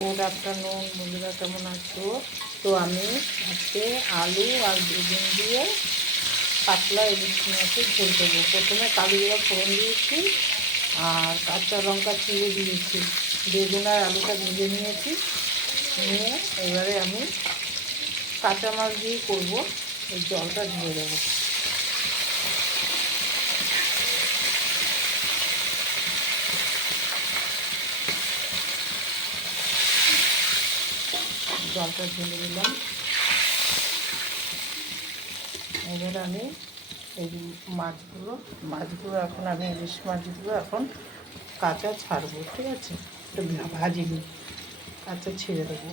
Good afternoon বন্ধুরা কেমন আছো? তো আমি আজকে আলু আর বেগুন দিয়ে পাতলা ইলিশ মাছের ঝোল দেবো প্রথমে কালো জিরা ফোড়ন দিয়েছি আর কাঁচা লঙ্কা চিড়ে দিয়েছি। বেগুন আর আলুটা ভেজে নিয়েছি। নিয়ে এবারে আমি কাঁচা মাছ দিয়ে করব। এই জলটা ধুয়ে দেবো। জলটা ঢেলে দিলাম। এবার আমি এই মাছগুলো মাছগুলো এখন আমি ইলিশ মাছগুলো এখন কাঁচা ছাড়বো, ঠিক আছে? একটু ভাজি নিই, কাঁচা ছেড়ে দেবো।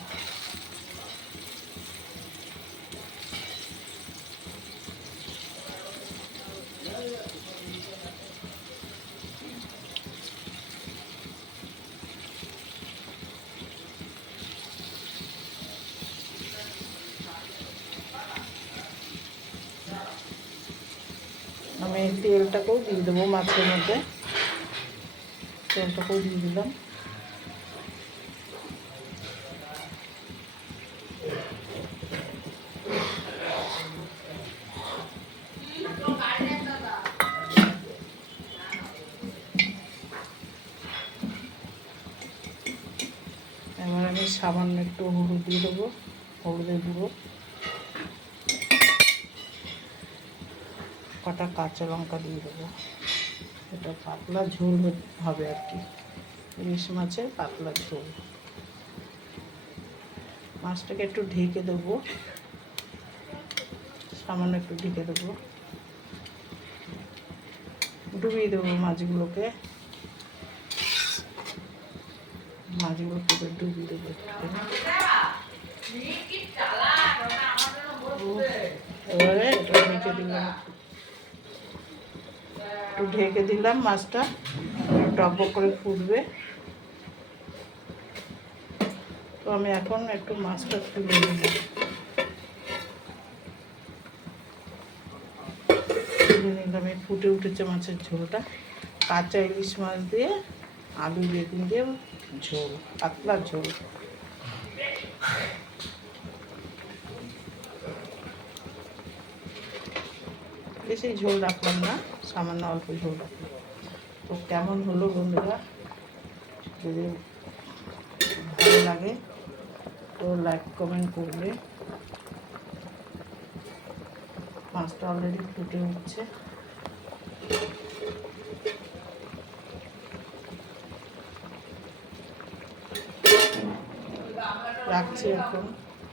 আমি তেলটাকেও দিয়ে দেবো মাছের মধ্যে। তেলটাকেও দিয়ে দিলাম। এবার আমি সামান্য একটু হলুদ দিয়ে দেবো, হলুদের গুঁড়ো। কটা কাঁচা লঙ্কা দিয়ে দেবো। এটা পাতলা ঝোল হবে আর কি। ইলিশ মাছের পাতলা ঝোল। মাছটাকে একটু ঢেকে দেবো। সামান্য একটু ঢেকে দেবো। ডুবিয়ে দেবো মাছগুলোকে। মাছগুলোকে এবার ডুবিয়ে দেবো। এবারে এটা ঢেকে দিলাম একটু ঢেকে দিলাম মাছটা টক করে ফুটবে। তো আমি এখন একটু মাছটা তুলে তুলে নিলাম, এই ফুটে উঠেছে মাছের ঝোলটা। কাঁচা ইলিশ মাছ দিয়ে, আলু বেগুন দিয়ে ঝোল, পাতলা ঝোল। বেশি ঝোল রাখলাম না। সামান্য অল্প ঝোল। তো কেমন হলো বন্ধুরা? যদি ভালো লাগে, তো লাইক কমেন্ট করবে। মাছটা অলরেডি ফুটে উঠছে। রাখছি এখন।